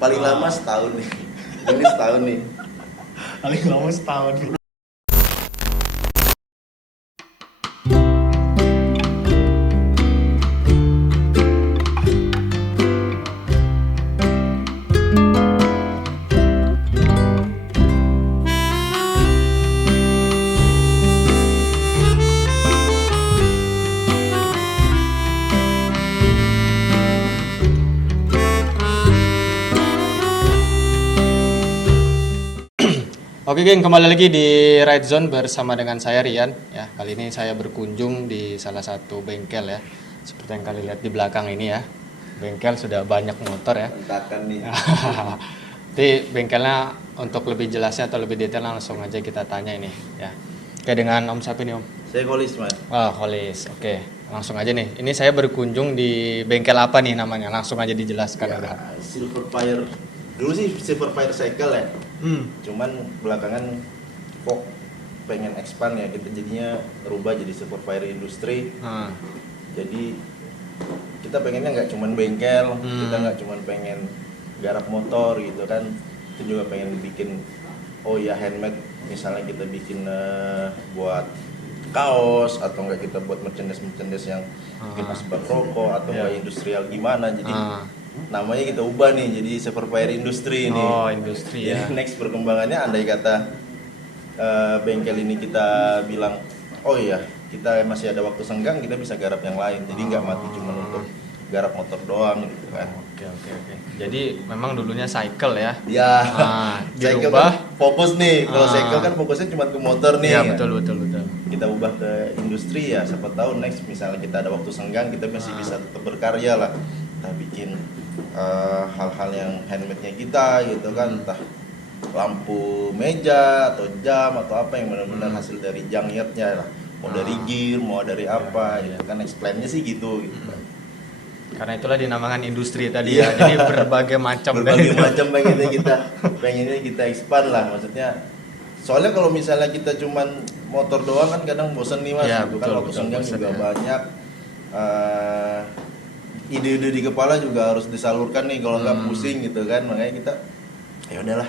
Paling lama setahun nih. Ini setahun nih. Paling lama setahun. Oke geng, kembali lagi di Ride Zone bersama dengan saya Rian. Ya, kali ini saya berkunjung di salah satu bengkel ya. Seperti yang kalian lihat di belakang ini ya. Bengkel sudah banyak motor ya. Bentakan nih. Jadi bengkelnya untuk lebih jelasnya atau lebih detail langsung aja kita tanya ini ya. Oke, dengan Om siapa nih Om? Saya Kolis, Mas. Holis. Oke, langsung aja nih. Ini saya berkunjung di bengkel apa nih namanya? Langsung aja dijelaskan udah. Silver Fire. Dulu sih Silver Fire Cycle ya. Cuman belakangan kok pengen expand ya, kita jadinya rubah jadi Silver Fire Industry. Jadi kita pengennya nggak cuman bengkel, kita nggak cuman pengen garap motor gitu kan, kita juga pengen bikin handmade, misalnya kita bikin buat kaos atau enggak kita buat merchandise yang mungkin asbak rokok atau enggak industrial gimana. Jadi namanya kita ubah nih jadi Silver Fire Industry ini. Industri ya. Jadi next perkembangannya andai kata bengkel ini kita bilang kita masih ada waktu senggang, kita bisa garap yang lain. Jadi nggak mati cuma untuk garap motor doang gitu kan. Oke. Jadi memang dulunya cycle ya. Ya. Cycle dirubah. kan fokus nih. Kalau cycle kan fokusnya cuma ke motor nih. Iya, kan? betul. Kita ubah ke industri ya. Siapa tahu next misalnya kita ada waktu senggang, kita masih bisa tetap berkarya lah. Kita bikin hal-hal yang handmade-nya kita gitu kan, entah lampu meja atau jam atau apa yang benar-benar hasil dari junkyard-nya lah. Mau dari gear, mau dari apa gitu kan, explain-nya sih gitu. Karena itulah dinamakan industri tadi ya. Jadi berbagai macam pengennya kita expand lah, maksudnya. Soalnya kalau misalnya kita cuman motor doang kan kadang bosen nih Mas, Ya, gitu betul, kan waktu senggang bosen, juga ya. banyak. Ide-ide di kepala juga harus disalurkan nih, kalau nggak pusing gitu kan. Makanya kita ya udahlah,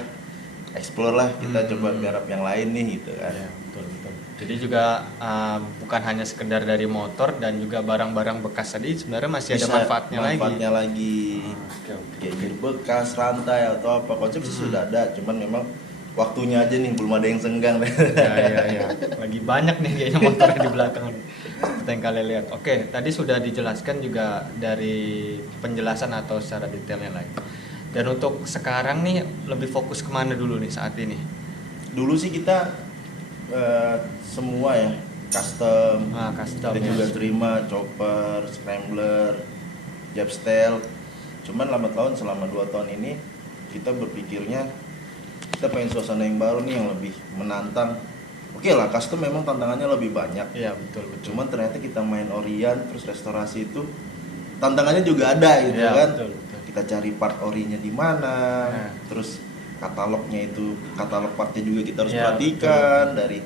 explore lah, kita coba garap yang lain nih gitu kan. Ya, betul. Jadi juga bukan hanya sekedar dari motor dan juga barang-barang bekas tadi sebenarnya masih ada manfaatnya lagi. Kayak gear bekas, rantai atau apa, konsep sih sudah ada, cuman memang waktunya aja nih belum ada yang senggang. Ya. Lagi banyak nih kayaknya motornya di belakang seperti yang kalian lihat. Oke, tadi sudah dijelaskan juga dari penjelasan atau secara detailnya lagi. Dan untuk sekarang nih lebih fokus kemana dulu nih saat ini? Dulu sih kita semua ya custom, custom kita ya. juga terima chopper, scrambler, jabstyle. Cuman lambat laun selama 2 tahun ini kita berpikirnya kita pengen suasana yang baru nih, yang lebih menantang. Oke lah, custom memang tantangannya lebih banyak. Iya, betul. Cuman ternyata kita main orian terus restorasi itu tantangannya juga ada gitu Ya, kan. betul. Kita cari part orinya di mana, terus katalognya itu, katalog partnya juga kita harus perhatikan. Dari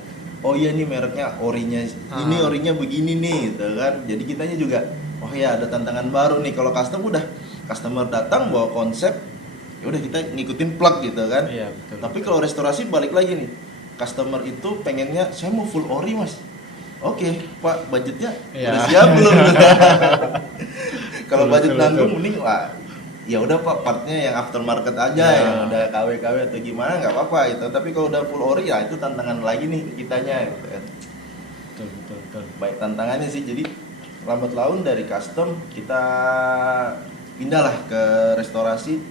ini mereknya orinya ini, orinya begini nih gitu kan. Jadi kitanya juga ada tantangan baru nih. Kalau custom udah customer datang bawa konsep, ya udah kita ngikutin plug gitu kan. Iya, betul. Tapi kalau restorasi balik lagi nih, customer itu pengennya saya mau full ori Mas. Oke Pak, budgetnya udah siap belum? Kalau budget nanggung mending ya udah Pak, partnya yang aftermarket aja, yang udah KW atau gimana nggak apa-apa gitu. Tapi kalau udah full ori ya itu tantangan lagi nih kitanya gitu kan. Betul. Baik tantangannya sih, jadi lambat laun dari custom kita pindahlah ke restorasi.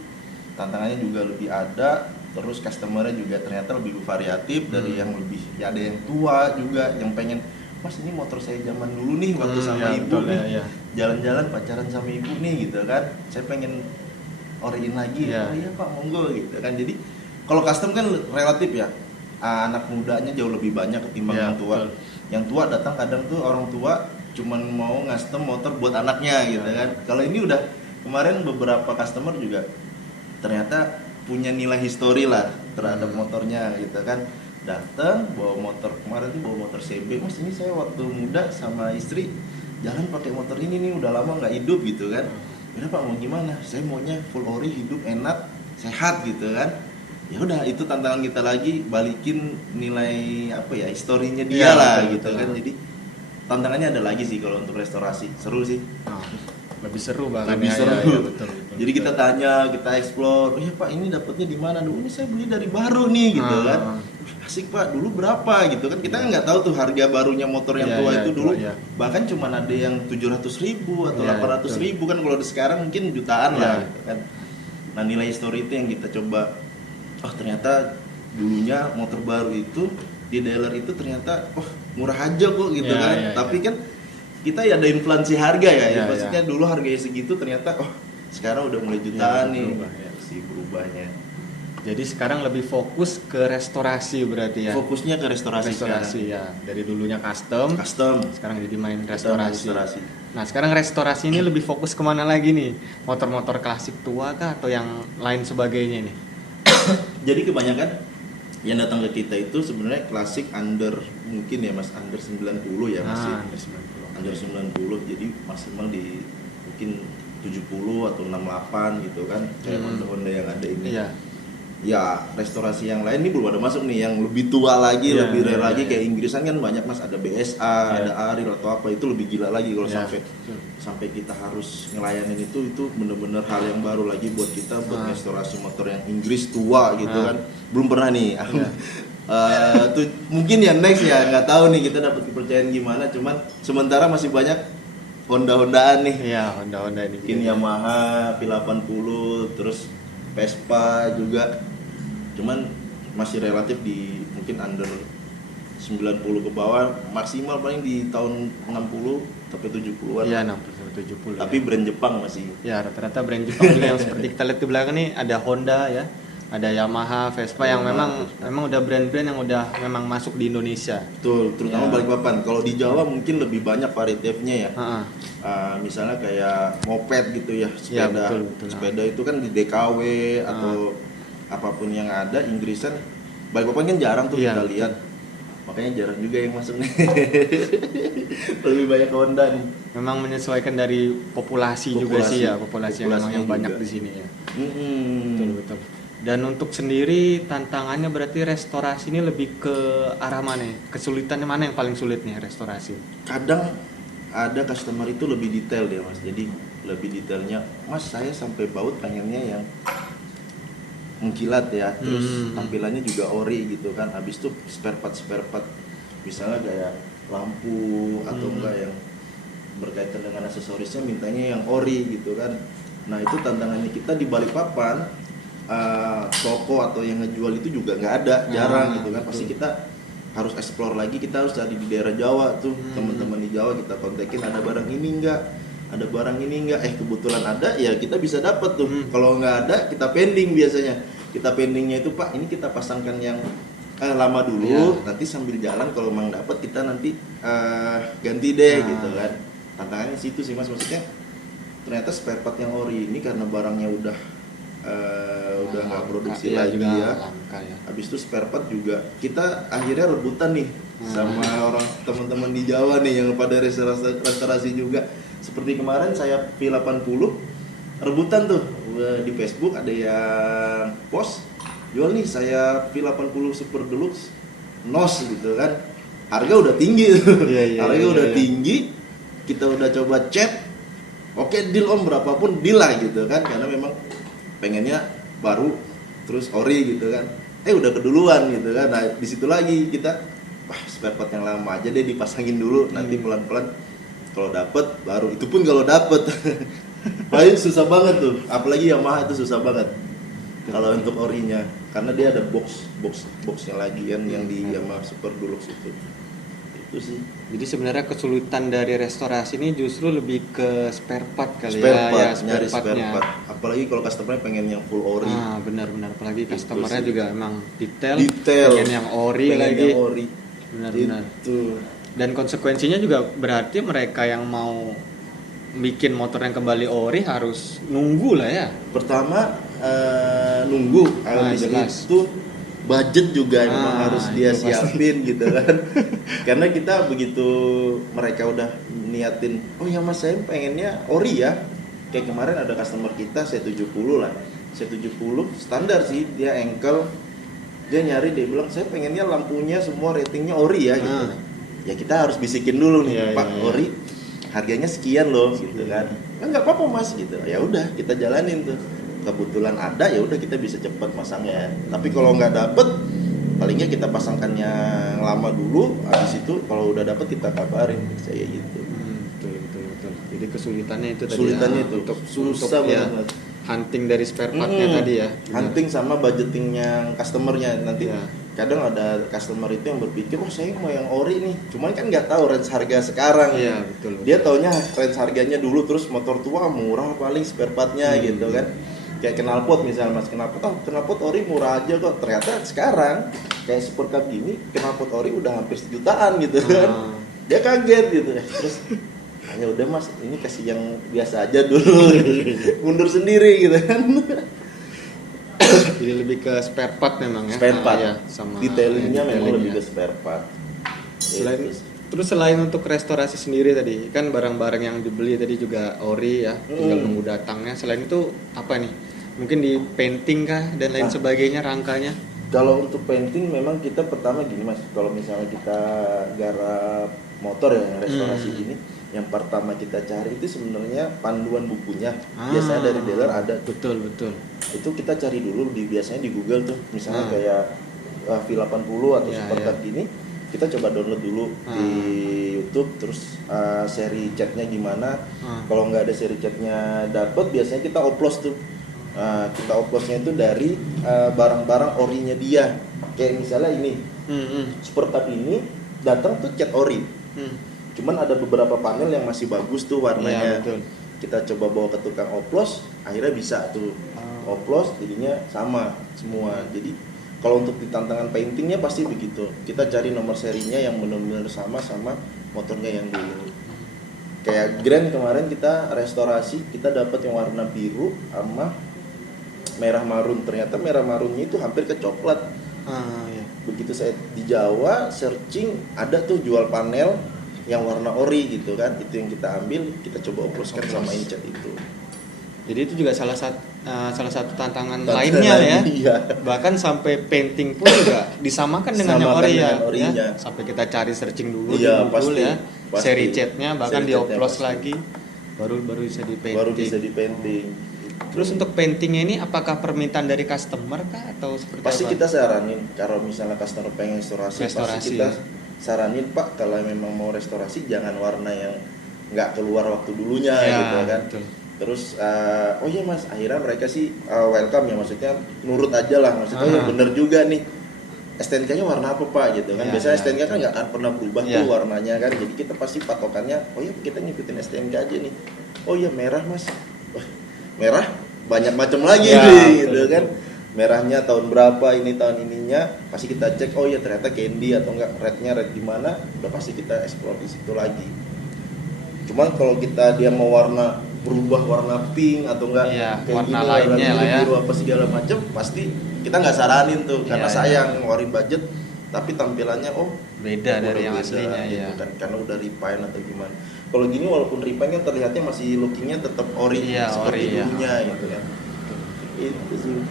Tantangannya juga lebih ada, terus customernya juga ternyata lebih variatif. Dari yang lebih ada yang tua juga yang pengen, Mas ini motor saya zaman dulu nih waktu sama ibu nih, jalan-jalan pacaran sama ibu nih gitu kan, saya pengen oriin lagi. Iya Pak, monggo gitu kan. Jadi kalau custom kan relatif ya, anak mudanya jauh lebih banyak ketimbang yang tua. Betul. Yang tua datang kadang tuh orang tua cuman mau custom motor buat anaknya gitu kan. Kalau ini udah, kemarin beberapa customer juga ternyata punya nilai histori lah terhadap motornya gitu kan. Datang bawa motor, kemarin tuh bawa motor CB, Mas ini saya waktu muda sama istri jalan pakai motor ini nih, udah lama nggak hidup gitu kan. Udah Pak, mau gimana? Saya maunya full ori, hidup enak, sehat gitu kan. Ya udah, itu tantangan kita lagi, balikin nilai apa ya, historinya dia Iya, lah betul, gitu betul. kan. Jadi tantangannya ada lagi sih kalau untuk restorasi, seru sih. Oh, lebih seru banget Lebih ya, seru. ya, ya, betul, betul, Jadi kita betul. tanya, kita explore, oh ya Pak ini dapatnya di mana dulu? Ini saya beli dari baru nih gitu Ah, kan. ah. Asik Pak, dulu berapa gitu kan? Kita kan nggak tahu tuh harga barunya motor yang Iya, tua iya, itu itu, dulu. iya. Bahkan cuma ada yang 700.000 atau Iya, 800.000 kan, kalau di sekarang mungkin jutaan lah Iya. gitu kan. Nah nilai history itu yang kita coba, oh ternyata dulunya motor baru itu di dealer itu ternyata murah aja kok gitu Iya, kan. iya, Tapi iya. kan kita ya ada inflasi harga ya, Iya, maksudnya iya. dulu harganya segitu ternyata sekarang udah mulai Iya, jutaan nih. berubah, ya. Si berubahnya. Jadi sekarang lebih fokus ke restorasi berarti ya. Fokusnya ke restorasi, Restorasi ya. Dari dulunya custom, sekarang. Custom. sekarang jadi main Kita restorasi. restorasi. Nah sekarang restorasi ini lebih fokus kemana lagi nih? Motor-motor klasik tua kah atau yang lain sebagainya nih? Jadi kebanyakan yang datang ke kita itu sebenarnya klasik under, mungkin ya Mas, under 90 ya masih. Under 90. Under 90, jadi maksimal di mungkin 70 atau 68 gitu kan, kayak Honda yang ada ini. Iya. Ya restorasi yang lain ini belum ada masuk nih, yang lebih tua lagi, Iya, lebih iya, rare lagi, iya. kayak Inggrisan kan banyak Mas, ada BSA, Iya. ada Ariel atau apa, itu lebih gila lagi kalau Iya. sampai kita harus ngelayanin itu bener-bener hal yang baru lagi buat kita, buat restorasi motor yang Inggris tua gitu kan. Belum pernah nih. Tuh, mungkin ya next ya, nggak tahu nih kita dapat kepercayaan gimana, cuman sementara masih banyak Honda-Hondaan nih. Iya, Honda ini. Mungkin Yamaha P80, terus Vespa juga, cuman masih relatif di mungkin under 90 ke bawah, maksimal paling di tahun 60 sampai 70-an. Iya, 60 70. Tapi brand Jepang masih. Ya, rata-rata brand Jepang juga yang seperti kita lihat di belakang nih, ada Honda ya, ada Yamaha, Vespa yang memang udah brand-brand yang udah memang masuk di Indonesia. Betul, terutama Balikpapan. Kalau di Jawa mungkin lebih banyak variatifnya ya. Heeh. Misalnya kayak moped gitu ya, Iya, sepeda. betul, betul. Sepeda itu kan di DKW atau apapun yang ada, Inggrisan. Balikpapan kan jarang tuh Iya, kita lihat. Makanya jarang juga yang masuk nih. Lebih banyak Honda nih. Memang menyesuaikan dari populasi juga sih ya, populasi yang memang yang Populasinya banyak juga. di sini ya. Mm-mm. Betul, betul. Dan untuk sendiri tantangannya berarti restorasi ini lebih ke arah mana? Kesulitannya mana yang paling sulit nih restorasi? Kadang ada customer itu lebih detail dia Mas. Jadi lebih detailnya, Mas saya sampai baut pengennya yang mengkilat ya, terus tampilannya juga ori gitu kan. Habis itu spare part misalnya kayak lampu atau enggak yang berkaitan dengan aksesorisnya mintanya yang ori gitu kan. Nah itu tantangannya kita di Balikpapan, toko atau yang ngejual itu juga nggak ada, jarang gitu kan. Pasti kita harus explore lagi, kita harus cari di daerah Jawa tuh, teman-teman di Jawa kita kontekin, ada barang ini enggak, ada barang ini enggak, kebetulan ada ya kita bisa dapat tuh. Kalau nggak ada kita pending biasanya. Kita pendingnya itu Pak, ini kita pasangkan yang lama dulu, nanti sambil jalan kalau memang dapat kita nanti ganti deh gitu kan. Tantangannya situ sih Mas, maksudnya ternyata spare part yang ori ini karena barangnya udah nggak produksi lagi ya. Langka ya. Habis itu spare part juga kita akhirnya rebutan nih sama orang teman-teman di Jawa nih yang pada restorasi juga. Seperti kemarin saya P80 rebutan tuh di Facebook, ada yang post jual nih saya P80 Super Deluxe NOS gitu kan. Harga udah tinggi tuh. Harga udah tinggi. Kita udah coba chat. Oke, deal om, berapapun deal lah gitu kan, karena memang pengennya baru terus ori gitu kan. Udah keduluan gitu kan. Nah di situ lagi kita spare part yang lama aja deh dipasangin dulu, nanti pelan-pelan kalau dapet baru, itu pun kalau dapet. Paling susah banget tuh, apalagi Yamaha itu susah banget kalau untuk orinya, karena dia ada boxnya lagi kan yang di Yamaha Super Deluxe itu sih. Jadi sebenarnya kesulitan dari restorasi ini justru lebih ke spare part kali Spare part, ya, nyari spare partnya. part. Apalagi kalau customer pengen yang full ori. Benar-benar, apalagi Gitu customernya sih. juga emang detail, Detail. pengen yang ori Pengen lagi. yang ori. Benar-benar. Itu. Dan konsekuensinya juga berarti mereka yang mau bikin motor yang kembali ori harus nunggu lah ya. Pertama nunggu, habis jelas. itu budget juga memang harus dia itu pasti. siapin gitu kan. Karena kita begitu mereka udah niatin, oh ya mas saya pengennya ori ya. Kayak kemarin ada customer kita, saya 70 lah. C70 standar sih, dia engkel, dia nyari, dia bilang saya pengennya lampunya semua ratingnya ori ya gitu. Ya kita harus bisikin dulu nih, Pak, ori harganya sekian loh gitu kan. Nggak apa-apa Mas gitu. Ya udah kita jalanin tuh. Kebetulan ada, ya udah kita bisa cepat masangnya. Tapi kalau nggak dapet, palingnya kita pasangkan yang lama dulu, habis itu kalau udah dapet kita kabarin, saya gitu. Betul. Jadi kesulitannya itu tadi. Kesulitannya ya, itu untuk susah ya, banget. hunting dari spare partnya tadi ya. Hunting sama budgetingnya customernya nanti. Ya. Kadang ada customer itu yang berpikir, oh saya mau yang ori nih, cuman kan nggak tahu range harga sekarang. Iya, betul. Dia taunya range harganya dulu, terus motor tua murah paling spare partnya gitu kan. Kayak knalpot misalnya Mas, knalpot ori murah aja kok. Ternyata sekarang kayak Super Cup gini, knalpot ori udah hampir sejutaan gitu kan. Dia kaget gitu. Terus hanya udah Mas, ini kasih yang biasa aja dulu. Mundur sendiri gitu kan. Jadi lebih ke spare part memang ya. Spare part. Ya, sama detailingnya memang lebih detailingnya. ke spare part. Terus selain untuk restorasi sendiri tadi, kan barang-barang yang dibeli tadi juga ori ya, tinggal nunggu datangnya. Selain itu apa nih? Mungkin di painting kah dan lain sebagainya rangkanya? Kalau untuk painting memang kita pertama gini Mas, kalau misalnya kita garap motor ya yang restorasi gini, yang pertama kita cari itu sebenarnya panduan bukunya. Biasanya dari dealer ada. Betul. Itu kita cari dulu biasanya di Google tuh, misalnya kayak V80 atau Super Cup gini, kita coba download dulu di YouTube, terus seri catnya gimana. Kalau nggak ada seri catnya dapet, biasanya kita oplos tuh. Kita oplosnya itu dari barang-barang orinya dia. Kayak misalnya ini Super Cup ini datang tuh cat ori. Cuman ada beberapa panel yang masih bagus tuh warnanya. Betul. Kita coba bawa ke tukang oplos, akhirnya bisa tuh oplos, jadinya sama semua. Jadi kalau untuk di tantangan paintingnya pasti begitu. Kita cari nomor serinya yang benar-benar sama motornya yang dulu. Kayak Grand kemarin kita restorasi, kita dapat yang warna biru sama merah marun. Ternyata merah marunnya itu hampir ke coklat. Begitu saya di Jawa searching, ada tuh jual panel yang warna ori gitu kan, itu yang kita ambil, kita coba oploskan sama cat itu. Jadi itu juga salah satu tantangan lainnya ya. Iya. Bahkan sampai painting pun juga disamakan dengan yang ori ya. Orinya. Sampai kita cari searching dulu Iya, di Google pasti, ya. pasti. Seri catnya bahkan Seri dioplos catnya lagi baru bisa di painting. Baru bisa di painting. Terus untuk paintingnya ini apakah permintaan dari customer kah atau seperti Pasti apa? kita saranin kalau misalnya customer pengen restorasi pasti kita saranin Pak, kalau memang mau restorasi jangan warna yang nggak keluar waktu dulunya gitu kan. Betul. Terus oh iya Mas, akhirnya mereka sih welcome ya, maksudnya nurut aja lah, maksudnya bener juga nih STNK-nya warna apa Pak gitu kan. Biasanya STNK kan nggak akan pernah berubah tuh warnanya kan, jadi kita pasti patokannya oh iya kita ngikutin STNK aja nih. Oh iya merah Mas, merah banyak macam lagi nih gitu kan. Merahnya tahun berapa, ini tahun ininya, pasti kita cek, oh ya ternyata candy atau enggak, rednya red di mana, udah pasti kita explore di situ lagi. Cuman kalau kita dia mau berubah warna pink atau enggak kayak warna gini, lainnya lah ya, biru apa segala macam, pasti kita nggak saranin tuh, karena sayang ngeluarin budget, tapi tampilannya beda dari yang aslinya gitu, ya. kan, karena udah refine atau gimana. Kalau gini walaupun refine kan terlihatnya masih lookingnya tetap ori seperti dulunya gitu kan. Itu sih.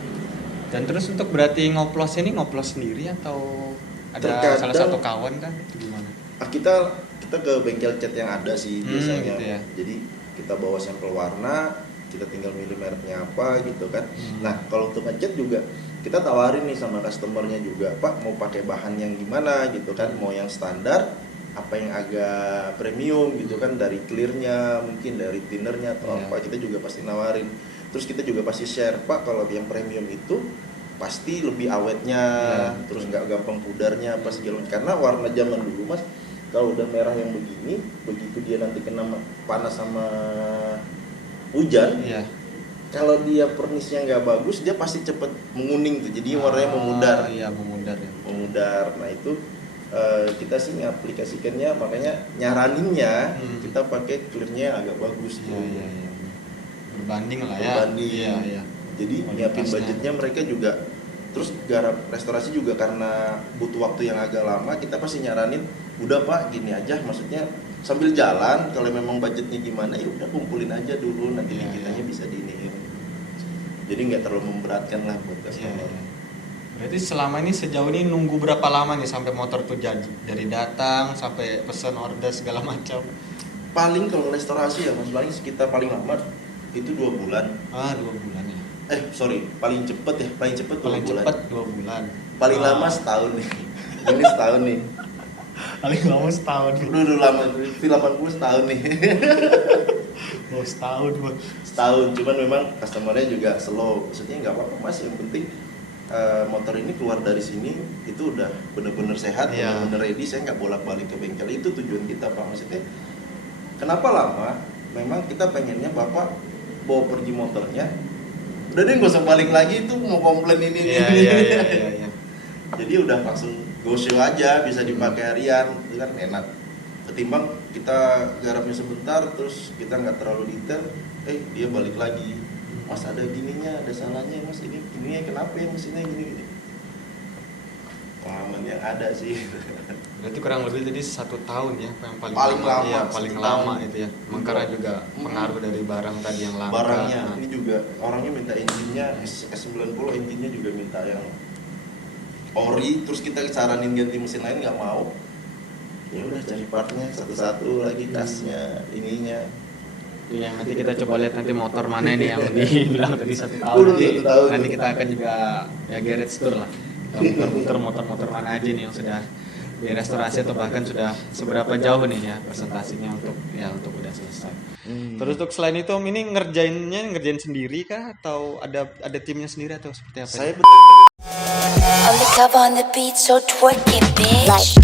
Dan terus untuk berarti ngoplos sendiri atau ada salah satu kawan kan? Itu gimana? Kita ke bengkel cat yang ada sih biasanya. Gitu ya. Jadi kita bawa sampel warna, kita tinggal milih mereknya apa gitu kan. Nah kalau untuk ngecat juga kita tawarin nih sama customernya juga, Pak mau pakai bahan yang gimana gitu kan, mau yang standar, apa yang agak premium gitu kan, dari clearnya mungkin dari thinnernya atau apa, kita juga pasti nawarin. Terus kita juga pasti share, Pak kalau yang premium itu pasti lebih awetnya, terus nggak gampang pudarnya apa segala macam. Karena warna zaman dulu Mas, kalau udah merah yang begini, begitu dia nanti kena panas sama hujan, kalau dia pernisnya nggak bagus, dia pasti cepet menguning tuh, jadi warnanya memudar. Memudar. Nah itu kita sih ngaplikasikannya, makanya nyaraninnya kita pakai clearnya agak bagus tuh. Berbanding lah ya. Jadi nyiapin budgetnya mereka juga. Terus garap restorasi juga karena butuh waktu yang agak lama, kita pasti nyaranin udah Pak gini aja, maksudnya sambil jalan kalau memang budgetnya gimana ya udah kumpulin aja dulu, nanti kitanya bisa diiniin. jadi nggak terlalu memberatkan lah buat Iya, customer. iya. Berarti selama ini sejauh ini nunggu berapa lama nih sampai motor tuh jadi? Dari datang sampai pesan order segala macam. Paling kalau restorasi ya mas, paling sekitar paling lama itu 2 bulan. 2 bulan ya. Paling cepet ya, paling cepet 2 Paling bulan. cepat 2 bulan. Paling Ah. lama setahun nih. Ini setahun nih. Paling lama setahun. Udah lama, film 80 setahun nih. Oh, setahun buat. Setahun, cuman memang customernya juga slow. Maksudnya nggak apa-apa mas, yang penting motor ini keluar dari sini itu udah bener-bener sehat, Iya. bener-bener ready. Saya nggak bolak-balik ke bengkel, itu tujuan kita pak. Maksudnya kenapa lama? Memang kita pengennya bapak bawa pergi motornya, udah deh nggak usah balik lagi itu mau komplain ini Iya, ini. iya, iya, iya, iya. Jadi udah langsung go show aja, bisa dipakai harian, itu kan enak. Ketimbang kita garapnya sebentar, terus kita nggak terlalu detail, dia balik lagi. Mas ada gininya, ada salahnya mas, ini kenapa ya mesinnya gini. Pengalaman yang ada sih. Berarti kurang lebih tadi 1 tahun ya yang paling, Paling lama, Iya, paling 1 lama tahun. itu ya. Karena juga pengaruh dari barang tadi yang langka. Barangnya, Nah, ini juga orangnya minta engine-nya S90, engine-nya juga minta yang ori, terus kita saranin ganti mesin lain nggak mau. Ya udah cari partnya satu-satu lagi, kasnya, ininya. itu yang nanti kita coba lihat nanti motor mana ini yang dibilang tadi 1 tahun. Udah, Nanti, 1 tahun. nanti kita akan juga ya garage tour lah. Kita muter-muter motor-motor mana aja nih yang sudah direstorasi atau bahkan sudah seberapa jauh nih ya presentasinya untuk udah selesai. Terus untuk selain itu Om ini ngerjain sendiri kah atau ada timnya sendiri atau seperti apa? Saya On the cover on the beat, so twerk it, bitch.